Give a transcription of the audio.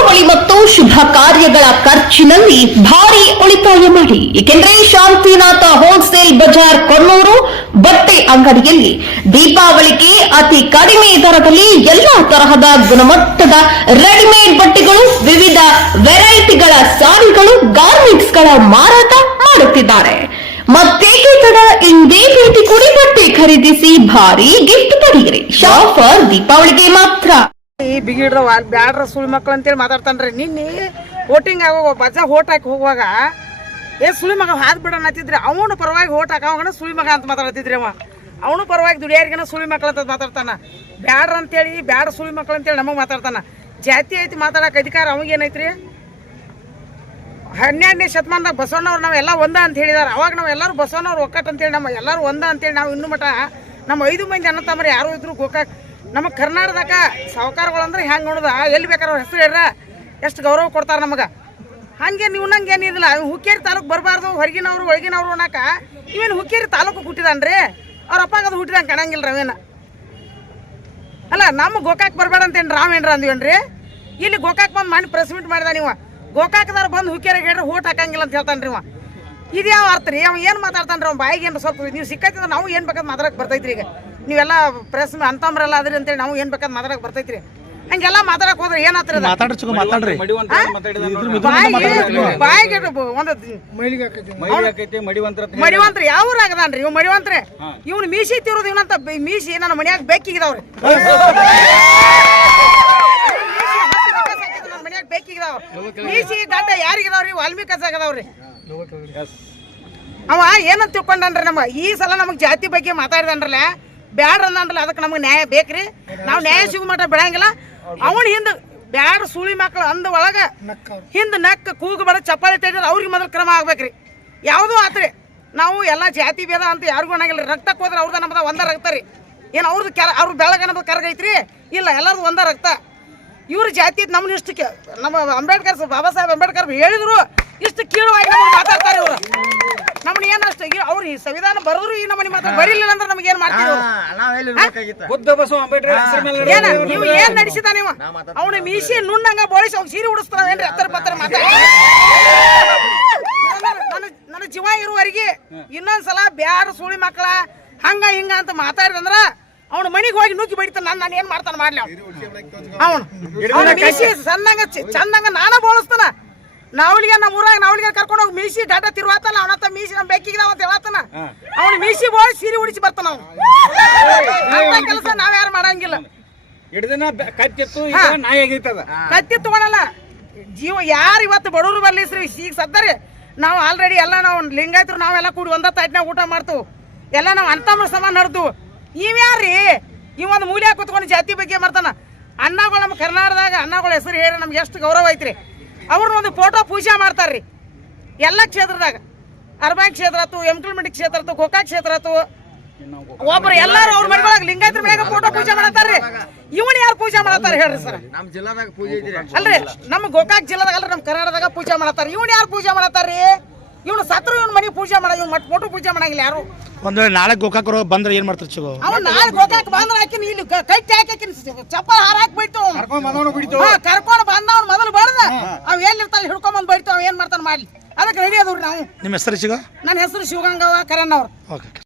ದೀಪಾವಳಿ ಮತ್ತು ಶುಭ ಕಾರ್ಯಗಳ ಖರ್ಚಿನಲ್ಲಿ ಭಾರಿ ಉಳಿತಾಯ ಮಾಡಿ. ಏಕೆಂದರೆ ಶಾಂತಿನಾಥ ಹೋಲ್ಸೇಲ್ ಬಜಾರ್ ಕೊಣ್ಣೂರು ಬಟ್ಟೆ ಅಂಗಡಿಯಲ್ಲಿ ದೀಪಾವಳಿಗೆ ಅತಿ ಕಡಿಮೆ ದರದಲ್ಲಿ ಎಲ್ಲಾ ತರಹದ ಗುಣಮಟ್ಟದ ರೆಡಿಮೇಡ್ ಬಟ್ಟೆಗಳು, ವಿವಿಧ ವೆರೈಟಿಗಳ ಸಾರಿಗಳು, ಗಾರ್ಮೆಂಟ್ಸ್ಗಳ ಮಾರಾಟ ಮಾಡುತ್ತಿದ್ದಾರೆ. ಮತ್ತೇಕೆ ತಡ, ಇಂದೇ ಭೇಟಿ ಕೊಡಿ, ಬಟ್ಟೆ ಖರೀದಿಸಿ, ಭಾರಿ ಗಿಫ್ಟ್ ಪಡೆಯಿರಿ. ಶಾಫರ್ ದೀಪಾವಳಿಗೆ ಮಾತ್ರ. ಈ ಬಿಗಿಡ್ರ ಬ್ಯಾಡ್ರ ಸುಳ್ಳು ಮಕ್ಳು ಅಂತೇಳಿ ಮಾತಾಡ್ತಾನ್ರಿ. ನಿನ್ನೆ ವೋಟಿಂಗ್ ಆಗೋಗ ಬಜ ಓಟ್ ಹಾಕಿ ಹೋಗುವಾಗ ಸುಳಿ ಮಗ ಹಾದ್ ಬಿಡೋಣ ಅಂತಿದ್ರಿ. ಅವನು ಪರವಾಗಿ ಓಟ್ ಹಾಕೋಗಣ ಸುಳಿ ಮಗ ಅಂತ ಮಾತಾಡ್ತಿದ್ರಿ. ಅವನು ಪರವಾಗಿ ದುಡಿಯಾರಿಗನ ಸುಳಿ ಮಕ್ಳು ಅಂತ ಮಾತಾಡ್ತಾನ. ಬ್ಯಾಡ್ರ ಅಂತೇಳಿ ಬ್ಯಾಡ ಸುಳಿ ಮಕ್ಳು ಅಂತೇಳಿ ನಮಗೆ ಮಾತಾಡ್ತಾನ. ಜಾತಿ ಐತಿ ಮಾತಾಡಕ್ಕೆ ಅಧಿಕಾರ ಅವಾಗೇನೈತ್ರಿ? 12ನೇ ಶತಮಾನದಾಗ ಬಸವಣ್ಣವ್ರು ನಾವೆಲ್ಲ ಒಂದ ಅಂತ ಹೇಳಿದಾರೆ. ಅವಾಗ ನಾವು ಎಲ್ಲರೂ ಬಸವಣ್ಣವ್ರು ಒಕ್ಕಟ್ಟು ಅಂತೇಳಿ ನಮ್ಮ ಎಲ್ಲರೂ ಒಂದ ಅಂತೇಳಿ ನಾವು ಇನ್ನೂ ಮಠ ನಮ್ಮ 5 ಮಂದಿ ಅಣ್ಣ ತಮ್ಮರು ಯಾರು ಇದ್ರು ಗೋಕಾಕ್ ನಮ್ಮ ಕರ್ನಾಟಕದಾಗ ಸಾಹುಕಾರಗಳು ಅಂದ್ರೆ ಹೆಂಗೆ ನೋಡೋದ ಎಲ್ಲಿ ಬೇಕಾದ್ರೆ ಅವ್ರ ಹೆಸರು ಹೇಳ್ರ ಎಷ್ಟು ಗೌರವ ಕೊಡ್ತಾರೆ ನಮಗೆ. ಹಾಗೆ ನೀವು ನಂಗೆ ಏನಿದಿಲ್ಲ. ಹುಕ್ಕೇರಿ ತಾಲೂಕು ಬರಬಾರ್ದು, ಹೊರಗಿನವ್ರು ಒಳಗಿನವ್ರು ಅನ್ನಕ ಇವೇನು ಹುಕ್ಕೇರಿ ತಾಲೂಕು ಹುಟ್ಟಿದಾನ್ರಿ. ಅವ್ರ ಅಪ್ಪಾಗ ಅದು ಹುಟ್ಟಿದಂಗೆ ಕಾಣಂಗಿಲ್ಲ ರವೇನ. ಅಲ್ಲ ನಮ್ಮ ಗೋಕಾಕ್ ಬರಬೇಡ ಅಂತೇನು ರಾವೇನ್ರ ಅಂದ್ವೇನ್ರಿ? ಇಲ್ಲಿ ಗೋಕಾಕ್ ಬಂದು ಮಾಡಿ ಪ್ರೆಸ್ ಮೀಟ್ ಮಾಡಿದ. ನೀವು ಗೋಕಾಕ್ದವ್ರು ಬಂದು ಹುಕ್ಕೇರಿಗೆ ಹೇಳ್ರಿ ಓಟ್ ಹಾಕಂಗಿಲ್ಲ ಅಂತ ಹೇಳ್ತಾನ್ರಿ ಅವ. ಇದು ಯಾವ ಅರ್ಥ ರೀ? ಅವ ಏನು ಮಾತಾಡ್ತಾನ್ರಿ? ಅವ್ನ ಬಾಯಿಗೆ ಏನು ಸ್ವಲ್ಪ ನೀವು ಸಿಕ್ಕೈತಿದ್ರೆ ನಾವು ಏನು ಬೇಕಾದ್ರೆ ಮಾತಾಡಕ್ಕೆ ಬರ್ತೈತ್ರಿ. ಈಗ ನೀವೆಲ್ಲ ಪ್ರೆಸ್ ಅಂತಂಬ್ರಲ್ಲ ಅದ್ರಿ ಅಂತೇಳಿ ನಾವು ಏನು ಬೇಕಾದ್ರೆ ಮಾತಾಡಕ್ಕೆ ಬರ್ತೈತ್ರಿ. ಹಂಗೆಲ್ಲ ಮಾತಾಡಕ್ಕೆ ಹೋದ್ರೆ ಏನಾಗ್ತದೆ? ಬಾಯಿಗೆ ಮಡಿವಂತ್ರಿ ಯಾವ ಆಗದಾನ್ರಿ ಇವ್ ಮಡಿವಂತ್ರಿ. ಇವ್ನು ಮೀಸಿ ತಿರೋದು ಇವನಂತ ಮೀಸಿ ನನ್ನ ಮನ್ಯಾಗ ಬೇಕಿಗಿದಾವ್ರಿ. ಮನ್ಯಾಗ ಬೇಕಿಗಿದಾವ ಮೀಸಿ ಗಡ್ಡ ಯಾರಿಗಿದಾವ್ರಿ? ವಾಲ್ಮೀಕಿ ಆಗದಾವ್ರಿ. ಅವ ಏನಂತ ತಿಳ್ಕೊಂಡನ್ರಿ? ನಮ್ಮ ಈ ಸಲ ನಮಗೆ ಜಾತಿ ಬಗ್ಗೆ ಮಾತಾಡಿದನ್ರಲ್ಲ, ಬ್ಯಾಡ್ರ ಅಂದ್ರಲ್ಲ, ಅದಕ್ಕೆ ನಮಗೆ ನ್ಯಾಯ ಬೇಕ್ರಿ. ನಾವು ನ್ಯಾಯ ಸಿಗೋ ಮಟ್ಟ ಬಿಡಂಗಿಲ್ಲ. ಅವನು ಹಿಂದೆ ಬ್ಯಾಡ ಸುಳಿ ಮಕ್ಳು ಅಂದ ಒಳಗ ಹಿಂದೆ ನಕ್ಕ ಕೂಗು ಬೇಡ ಚಪ್ಪಾಳಿ ತೆಗೆದ್ರೆ ಅವ್ರಿಗೆ ಮೊದಲು ಕ್ರಮ ಆಗ್ಬೇಕ್ರಿ. ಯಾವುದೂ ಆತ್ರಿ. ನಾವು ಎಲ್ಲ ಜಾತಿ ಭೇದ ಅಂತ ಯಾರಿಗೂ ಅನ್ನಂಗಿಲ್ಲ. ರಕ್ತಕ್ಕೆ ಹೋದ್ರೆ ಅವ್ರದ ನಮ್ದ ಒಂದ ರಕ್ತ ರೀ. ಏನು ಅವ್ರದ್ದು ಅವ್ರ ಬೆಳಗನದ ಕರಗೈತ್ರಿ? ಇಲ್ಲ, ಎಲ್ಲರದು ಒಂದ ರಕ್ತ. ಇವ್ರ ಜಾತಿ ನಮ್ಮನ್ನ ಇಷ್ಟಕ್ಕೆ ನಮ್ಮ ಅಂಬೇಡ್ಕರ್ ಬಾಬಾ ಸಾಹೇಬ್ ಅಂಬೇಡ್ಕರ್ ಹೇಳಿದ್ರು ಇಷ್ಟು ಕೀಳುವಾಗಿ ನಮಗೆ ಮಾತಾಡ್ತಾರೆ ಇವರು. ನಮ್ಮನ್ನ ಏನಷ್ಟು ಅವ್ರು ಈ ಸಂವಿಧಾನ ಬರೆದ್ರು ಈ ನಮ್ಮನೆ ಮಾತ್ರ ಬರೀಲಿಲ್ಲ ಅಂದ್ರೆ ನಮ್ಗೆ ಏನ್ ಮಾಡ್ತೀವಿ? ನೀವು ಏನ್ ನಡೆಸಿದ ನೀವು? ಅವನ ಮೀಸಿ ನುಣ್ಣಂಗ ಬೋಳಿಸಿ ಅವ್ನು ಸೀರೆ ಉಡಿಸ್ತಾವೇನ್ರಿ? ಹತ್ತರ ಪತ್ತರ ಮಾತಾಡಿ ನನ್ನ ಜೀವ ಇರುವವರೆಗೆ ಇನ್ನೊಂದ್ಸಲ ಬ್ಯಾಡ ಸುಳಿ ಮಕ್ಕಳ ಹಂಗ ಹಿಂಗ ಅಂತ ಮಾತಾಡಿದಂದ್ರ ಅವನ ಮನೆಗೆ ಹೋಗಿ ನುಗ್ಗಿ ಬಡಿತಾನ. ನಾನು ಏನ್ ಮಾಡ್ತಾನ ಮಾಡ್ಲಿ ಅವನು ಮೀಸಿ ಸಣ್ಣಂಗ ಚಂದಂಗ ನಾನ ಬೋಳಿಸ್ತಾನ. ನಾವಳಿಗೆ ನಮ್ಮ ಊರಾಗ ನಾವಳಿಗೆ ಕರ್ಕೊಂಡು ಹೋಗಿ ಮೀಸಿ ಡಾಟ ತಿರುವಾತಲ್ಲ ಅವನತ್ತ ಮೀಸಿ ನಮ್ ಬೇಕಿಗಿದಾವ ಅಂತ ಹೇಳತ್ತಾನ. ಅವ್ನು ಮೀಸಿ ಬೋಳಿ ಸೀರೆ ಉಡಿಸಿ ಬರ್ತಾನ. ಅವ್ನು ಕೆಲಸ ನಾವ್ ಯಾರು ಮಾಡಂಗಿಲ್ಲ. ಕತ್ತಿ ತಗೊಳಲ್ಲ. ಜೀವ ಯಾರು ಇವತ್ತು ಬಡವರು ಬರ್ಲಿಸ್ರಿ ಈಗ ಸದ್ದರಿ ನಾವು ಆಲ್ರೆಡಿ ಎಲ್ಲ ನಾವು ಲಿಂಗಾಯತರು ನಾವೆಲ್ಲ ಕೂಡಿ ಒಂದ ತಾಟ್ನಾಗ ಊಟ ಮಾಡ್ತೀವಿ. ಎಲ್ಲ ನಾವು ಅಂತಮ್ರ ಸಮಾನ ನಡೆದು ಇವ್ಯಾರ್ರಿ? ಇವೊಂದು ಮೂಲ್ಯ ಕೂತ್ಕೊಂಡು ಜಾತಿ ಬಗ್ಗೆ ಮಾಡ್ತಾನ. ಅಣ್ಣಗಳು ನಮ್ಮ ಕರ್ನಾಟಕದಾಗ ಅಣ್ಣಗಳ ಹೆಸರು ಹೇಳಿ ನಮ್ಗೆ ಎಷ್ಟು ಗೌರವ ಐತ್ರಿ. ಅವ್ರನ್ನ ಒಂದು ಫೋಟೋ ಪೂಜೆ ಮಾಡ್ತಾರ್ರಿ ಎಲ್ಲ ಕ್ಷೇತ್ರದಾಗ. ಅರ್ಬಾನ್ ಕ್ಷೇತ್ರ ಆಯ್ತು, ಎಂಕ್ಲಮೆಂಟ್ ಕ್ಷೇತ್ರ ಆಯ್ತು, ಗೋಕಾಕ್ ಕ್ಷೇತ್ರ ಆಯ್ತು. ಒಬ್ರು ಎಲ್ಲಾರು ಅವ್ರ ಮನೆಯೊಳಗೆ ಲಿಂಗಾಯತರ ಮನೆಯಾಗ ಫೋಟೋ ಪೂಜೆ ಮಾಡತ್ತಾರ್ರಿ. ಇವನ್ ಯಾರು ಪೂಜೆ ಮಾಡತ್ತಾರ ಹೇಳ್ರಿ ಸರ್? ನಮ್ಮ ಜಿಲ್ಲಾದಾಗ ಪೂಜೆ ಅಲ್ರಿ, ನಮ್ಮ ಗೋಕಾಕ್ ಜಿಲ್ಲಾದಾಗ ಅಲ್ರಿ, ನಮ್ಮ ಕರ್ನಾಟಕದಾಗ ಪೂಜೆ ಮಾಡತ್ತಾರ. ಇವನ್ ಯಾರು ಪೂಜೆ ಮಾಡತ್ತಾರ್ರಿ? ಇವನು ಸತ್ರು ಇವನ್ ಮನೆ ಪೂಜೆ ಮಾಡ, ಇವ್ನ ಮಟ್ ಫೋಟೋ ಪೂಜೆ ಮಾಡಂಗಿಲ್ಲ ಯಾರು. ಒಂದ್ ವೇಳೆ ನಾಳೆ ಗೋಕಾಕ್ ಬಂದ್ರೆ ಏನ್ ಮಾಡ್ತಾರೆ ಚಿಗೋ? ಅವ್ನು ನಾಳೆ ಗೋಕಾಕ್ ಬಂದ್ರೆ ಹಾಕಿನ ಇಲ್ಲಿ ಕಟ್ಟಿ ಹಾಕಿನ ಚಪ್ಪಲ್ ಹಾರ ಹಾಕಿ ಬಿಡ್ತು. ಕರ್ಕೊಂಡು ಬಂದವ್ನು ಮೊದಲು ಬಡ್ದ ಅವ್ ಎಲ್ಲಿರ್ತಾನೆ ಹಿಡ್ಕೊಂಡ್ ಬಂದ್ ಬಡಿತಾವ. ಏನ್ ಮಾಡ್ತಾನೆ ಮಾಡ್ಲಿ, ಅದಕ್ಕೆ ರೆಡಿ ಅದವ್ರಿ ನಾವು. ನಿಮ್ಮ ಹೆಸರು ಚಿಗೋ? ನನ್ನ ಹೆಸರು ಶಿವಗಂಗವ್ವ ಕರಣ್ಣವ್ರು.